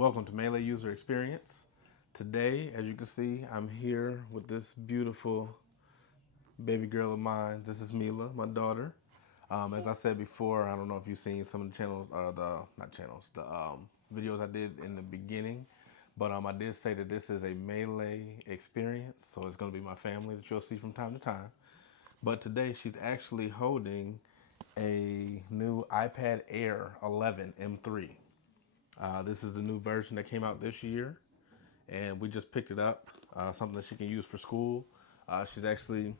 Welcome to Melee User Experience. Today, as you can see, I'm here with this beautiful baby girl of mine. This is Mila, my daughter. As I said before, I don't know if you've seen some of the channels, or the videos I did in the beginning, but I did say that this is a Melee experience, so it's going to be my family that you'll see from time to time. But today, she's actually holding a new iPad Air 11 M3. This is the new version that came out this year, and we just picked it up. Something that she can use for school. She's actually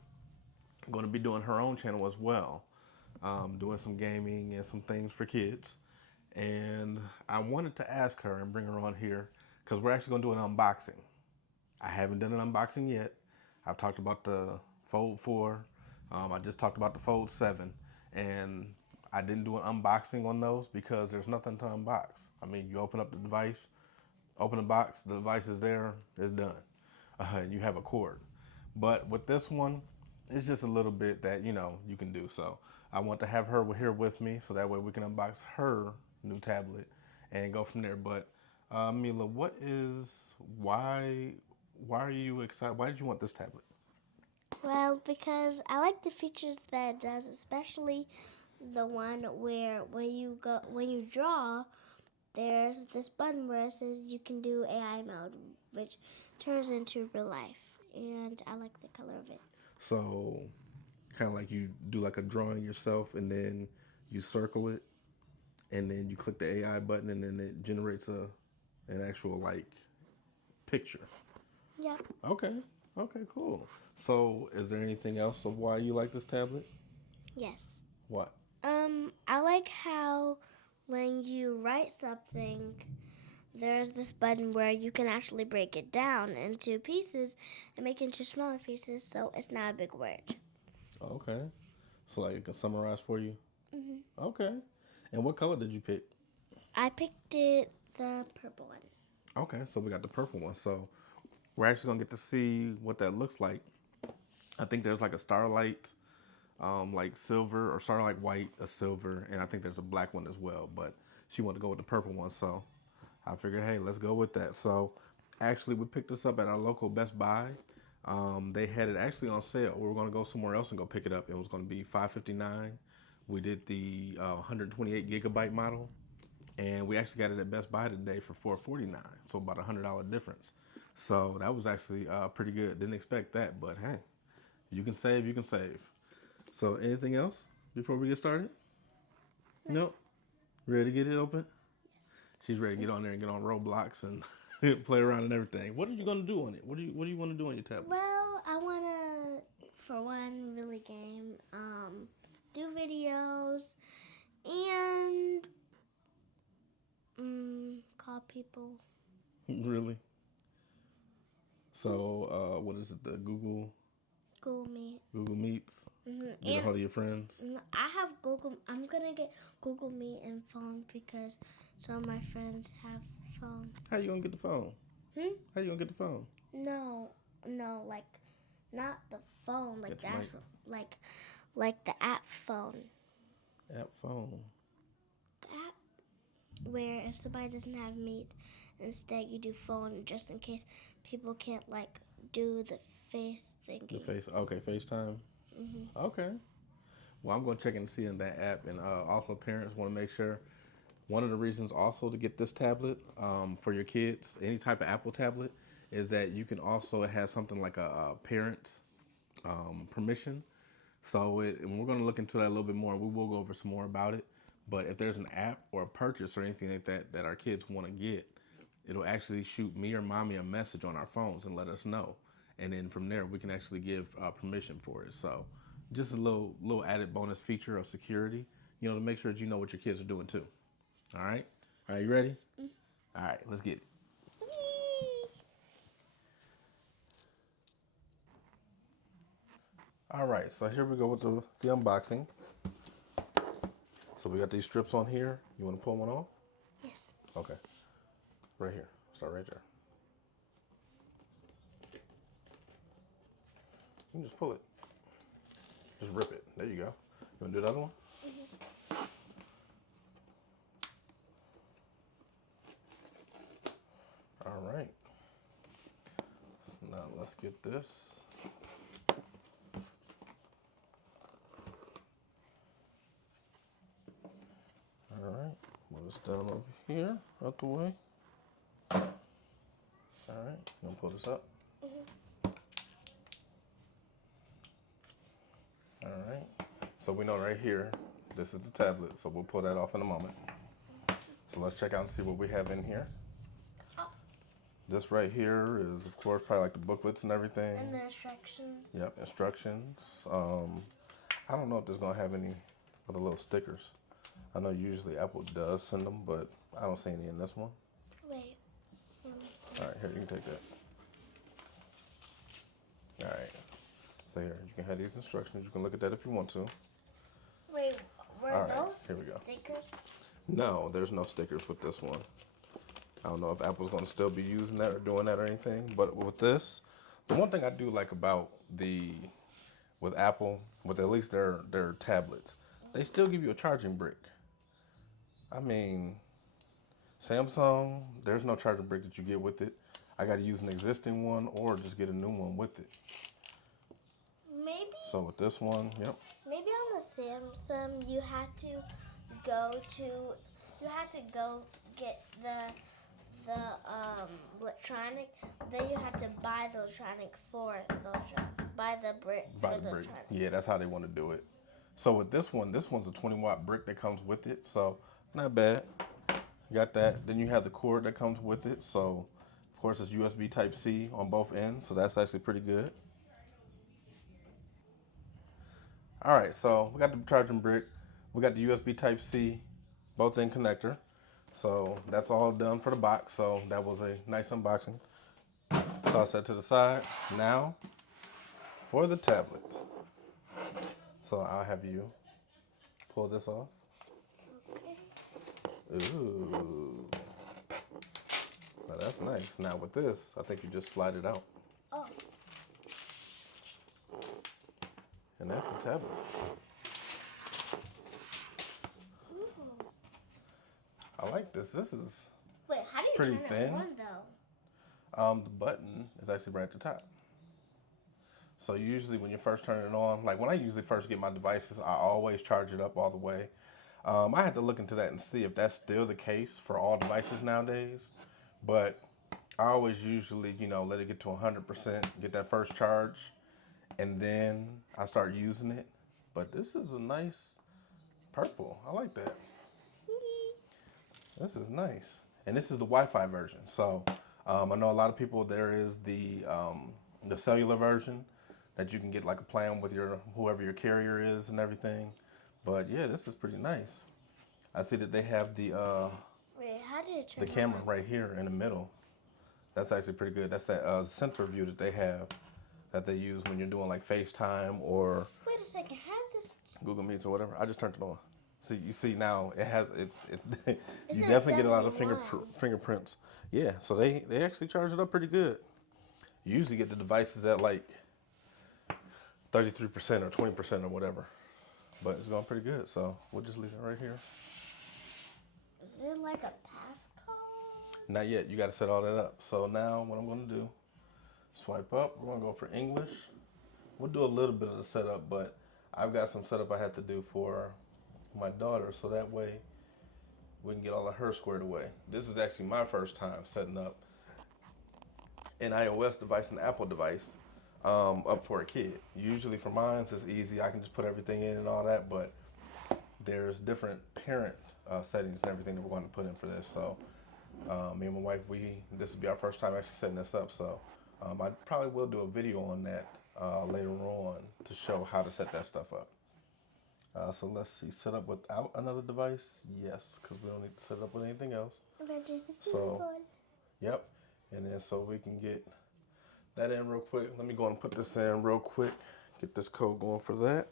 going to be doing her own channel as well, doing some gaming and some things for kids. And I wanted to ask her and bring her on here because we're actually going to do an unboxing. I haven't done an unboxing yet. I've talked about the Fold 4. I just talked about the Fold 7. And I didn't do an unboxing on those because there's nothing to unbox. I mean, you open up the device, open the box, the device is there, it's done. And you have a cord. But with this one, it's just a little bit that, you can do. So I want to have her here with me so that way we can unbox her new tablet and go from there. But Mila, why are you excited? Why did you want this tablet? Well, because I like the features that it does, especially the one where when you draw, there's this button where it says you can do AI mode, which turns into real life, and I like the color of it. So kind of like you do like a drawing yourself and then you circle it and then you click the AI button and then it generates an actual like picture. Yeah. Okay. Okay, cool. So is there anything else of why you like this tablet? Yes. What? I like how when you write something, there's this button where you can actually break it down into pieces and make it into smaller pieces, so it's not a big word. Okay. So like it can summarize for you? hmm Okay. And what color did you pick? I picked it the purple one. Okay, so we got the purple one. So we're actually gonna get to see what that looks like. I think there's like a starlight, like silver, or starlight white, a silver, and I think there's a black one as well. But she wanted to go with the purple one, so I figured, hey, let's go with that. So actually, we picked this up at our local Best Buy. They had it actually on sale. We were gonna go somewhere else and go pick it up. It was gonna be $5.59. We did the 128 gigabyte model, and we actually got it at Best Buy today for $4.49. So about $100 difference. So that was actually pretty good. Didn't expect that, but hey, you can save, you can save. So anything else before we get started? Nope. Ready to get it open? She's ready to get on there and get on Roblox and play around and everything. What are you gonna do on it? What do you want to do on your tablet? Well, I wanna, for one, really game, do videos, and call people. Really? So what is it? The Google Meet. Google Meets? Get a And hold of your friends. I have Google. I'm gonna get Google Meet and phone because some of my friends have phone. How you gonna get the phone? Hmm? How you gonna get the phone? No, no, like not the phone, like Get the your mic. actual, like the app phone. App phone. The app where if somebody doesn't have Meet, instead you do phone just in case people can't like do the face The thingy. face. Okay, FaceTime. Okay. Well, I'm going to check and see in that app, and also parents want to make sure. One of the reasons also to get this tablet for your kids, any type of Apple tablet, is that you can also, it has something like a parent permission. So and we're going to look into that a little bit more. We will go over some more about it. But if there's an app or a purchase or anything like that that our kids want to get, it'll actually shoot me or mommy a message on our phones and let us know. And then from there, we can actually give permission for it. So just a little added bonus feature of security, to make sure that you know what your kids are doing too. All right. Yes. All right. You ready? All right. Let's get it. All right. So here we go with the unboxing. So we got these strips on here. You want to pull one off? Yes. Okay. Right here. Start right there. You can just pull it. Just rip it. There you go. You want to do the other one? let's get this. All right, move this down over here, out the way. All right, I'm gonna pull this up. All right, so we know right here, this is the tablet, so we'll pull that off in a moment. So let's check out and see what we have in here. This right here is, of course, probably like the booklets and everything. And the instructions. Yep, instructions. I don't know if there's gonna have any of the little stickers. I know usually Apple does send them, but I don't see any in this one. Wait. All right, here, you can take that. All right, so here, you can have these instructions. You can look at that if you want to. Wait, were All right, those here we go. stickers? No, there's no stickers with this one. I don't know if Apple's gonna still be using that or doing that or anything, but with this, the one thing I do like about with Apple, with at least their tablets, they still give you a charging brick. I mean, Samsung, there's no charging brick that you get with it. I got to use an existing one or just get a new one with it. Maybe. So with this one, yep. Maybe on the Samsung you had to go get the electronic. Then you had to buy the electronic buy the brick Buy for the the brick. electronic. Yeah, that's how they want to do it. So with this one's a 20-watt brick that comes with it. So not bad. You got that. Then you have the cord that comes with it. So of course it's USB Type C on both ends. So that's actually pretty good. All right, so we got the charging brick. We got the USB Type C, both end connector. So that's all done for the box. So that was a nice unboxing. Toss that to the side. Now for the tablet. So I'll have you pull this off. Okay. Ooh. Now that's nice. Now with this, I think you just slide it out. Oh. And that's the tablet. Ooh. I like this. This is Wait, how do you pretty turn thin. it on though? The button is actually right at the top. So usually when you first turn it on, like when I usually first get my devices, I always charge it up all the way. I had to look into that and see if that's still the case for all devices nowadays. But I always usually, let it get to 100%, get that first charge, and then I start using it. But this is a nice purple. I like that. This is nice. And this is the Wi-Fi version. So I know a lot of people, there is the cellular version that you can get like a plan with whoever your carrier is and everything. But yeah, this is pretty nice. I see that they have the Wait, how do you turn the camera on? right here in the middle. That's actually pretty good. That's that center view that they have that they use when you're doing like FaceTime or Wait a second, how this? Google Meets or whatever. I just turned it on. See, you see now it has you says definitely get a lot of 71. fingerprints. Yeah, so they actually charge it up pretty good. You usually get the devices at like 33% or 20% or whatever, but it's going pretty good. So we'll just leave it right here. Is there like a passcode? Not yet. You got to set all that up. So now what I'm going to do, swipe up. We're going to go for English. We'll do a little bit of the setup, but I've got some setup I have to do for my daughter, so that way we can get all of her squared away. This is actually my first time setting up an iOS device, an Apple device, up for a kid. Usually for mine, it's easy. I can just put everything in and all that, but there's different parent settings and everything that we're going to put in for this. So me and my wife, this will be our first time actually setting this up. So I probably will do a video on that later on to show how to set that stuff up. So let's see, set up without another device? Yes, because we don't need to set it up with anything else. So, yep. And then so we can get that in real quick. Let me go and put this in real quick. Get this code going for that.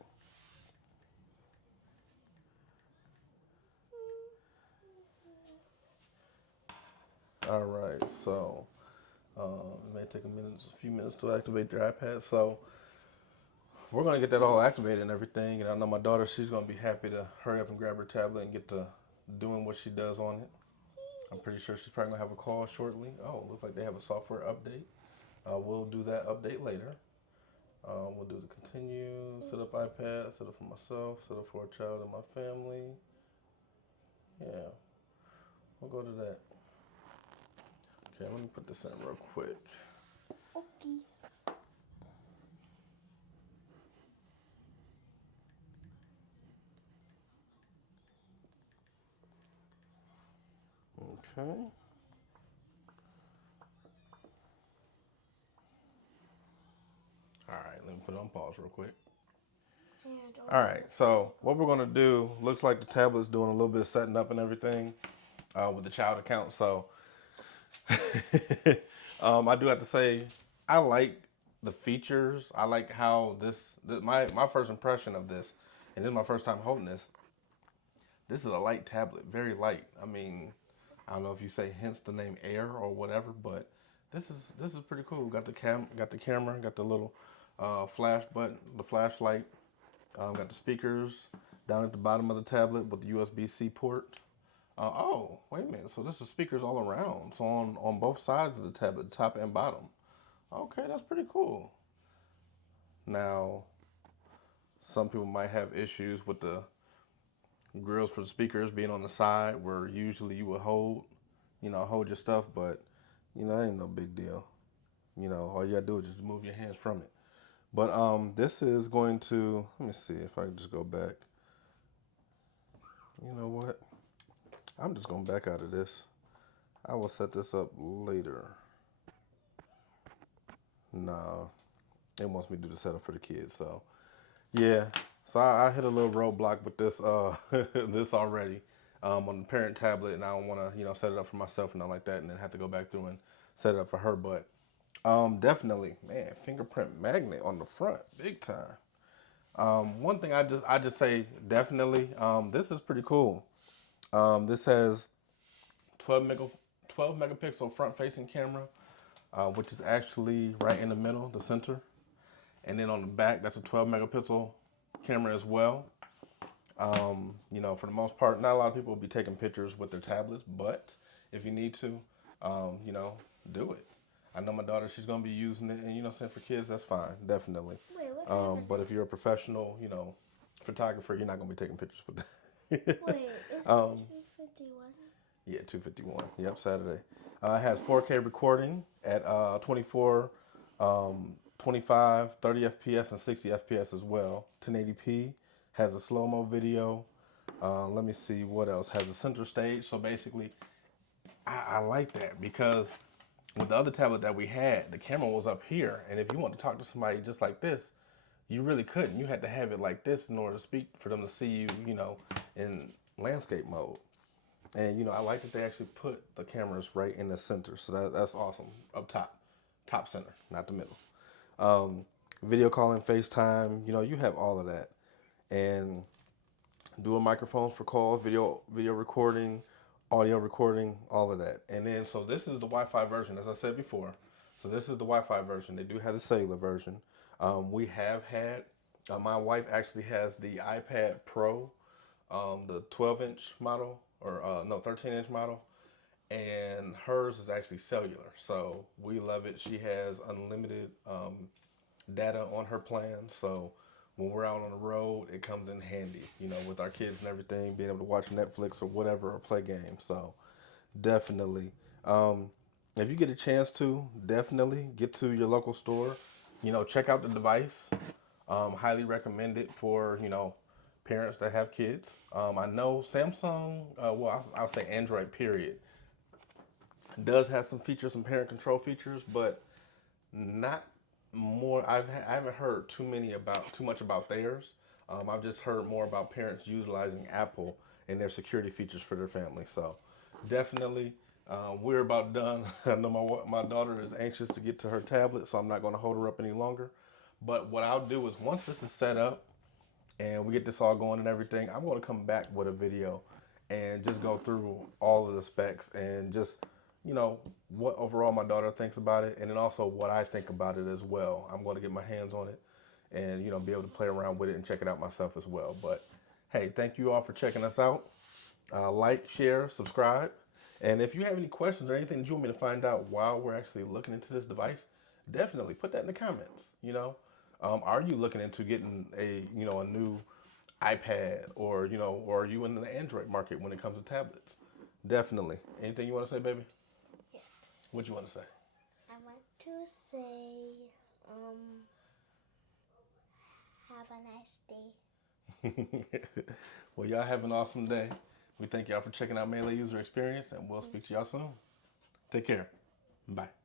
All right, so it may take a few minutes to activate your iPad. So we're gonna get that all activated and everything. And I know my daughter, she's gonna be happy to hurry up and grab her tablet and get to doing what she does on it. I'm pretty sure she's probably gonna have a call shortly. Oh, looks like they have a software update. We'll do that update later. We'll do the continue, set up iPad, set up for myself, set up for a child in my family. Yeah, we'll go to that. Okay, let me put this in real quick. Okay. Okay. All right, let me put it on pause real quick. All right, so what we're gonna do, looks like the tablet's doing a little bit of setting up and everything with the child account. So I do have to say, I like the features. I like how my first impression of this, and this is my first time holding this. This is a light tablet, very light. I mean, I don't know if you say hence the name Air or whatever, but this is pretty cool. Got the camera, got the little flash button, the flashlight. Got the speakers down at the bottom of the tablet with the USB-C port. Oh, wait a minute. So this is speakers all around. So on both sides of the tablet, top and bottom. Okay, that's pretty cool. Now, some people might have issues with the grills for the speakers being on the side where usually you would hold your stuff, but that ain't no big deal. All you gotta do is just move your hands from it. But this is going to, let me see if I can just go back. You know what? I'm just gonna back out of this. I will set this up later. Nah, it wants me to do the setup for the kids. So yeah, so I hit a little roadblock with this this already on the parent tablet, and I don't want to set it up for myself and nothing like that, and then have to go back through and set it up for her. But definitely, man, fingerprint magnet on the front, big time. One thing I just say definitely, this is pretty cool. This has 12 mega 12 megapixel front facing camera, which is actually right in the middle, the center. And then on the back, that's a 12 megapixel camera as well. For the most part, not a lot of people will be taking pictures with their tablets, but if you need to, you know, do it. I know my daughter, she's going to be using it, and saying for kids, that's fine, definitely. Wait, what time is But it? if you're a professional, photographer, you're not going to be taking pictures with that. Wait, it's um, 2:51. yeah, 251. Yep, Saturday. It has 4K recording at 24, 25, 30 FPS, and 60 FPS as well. 1080p. Has a slow mo video. Let me see what else. Has a center stage. So basically, I like that because with the other tablet that we had, the camera was up here. And if you want to talk to somebody just like this, you really couldn't. You had to have it like this in order to speak for them to see you, in landscape mode. And I like that they actually put the cameras right in the center, so that's awesome. Up top center, not the middle. Um, Video calling, FaceTime, you have all of that, and dual microphones for calls, video recording, audio recording, all of that. And then so this is the Wi-Fi version, as I said before. So this is the Wi-Fi version. They do have the cellular version. We have had. My wife actually has the iPad Pro, the 12-inch model, or no, 13-inch model, and hers is actually cellular. So we love it. She has unlimited data on her plan. So when we're out on the road, it comes in handy, with our kids and everything, being able to watch Netflix or whatever or play games. So definitely. Um, if you get a chance to, definitely get to your local store. Check out the device. Highly recommend it for parents that have kids. I know Samsung, well, I'll say Android. Period, does have some features, some parent control features, but not more. I haven't heard too much about theirs. I've just heard more about parents utilizing Apple and their security features for their family. So definitely, we're about done. I know my daughter is anxious to get to her tablet, so I'm not going to hold her up any longer. But what I'll do is once this is set up and we get this all going and everything, I'm going to come back with a video and just go through all of the specs and just, what overall my daughter thinks about it, and then also what I think about it as well. I'm going to get my hands on it and, be able to play around with it and check it out myself as well. But hey, thank you all for checking us out. Like, share, subscribe. And if you have any questions or anything that you want me to find out while we're actually looking into this device, definitely put that in the comments. Are you looking into getting a new iPad, or or are you in the Android market when it comes to tablets? Definitely. Anything you want to say, baby? Yes. What you want to say? I want to say, um, have a nice day. Well, y'all have an awesome day. We thank y'all for checking out Melee User Experience, and we'll speak to Yes. y'all soon. Take care. Bye.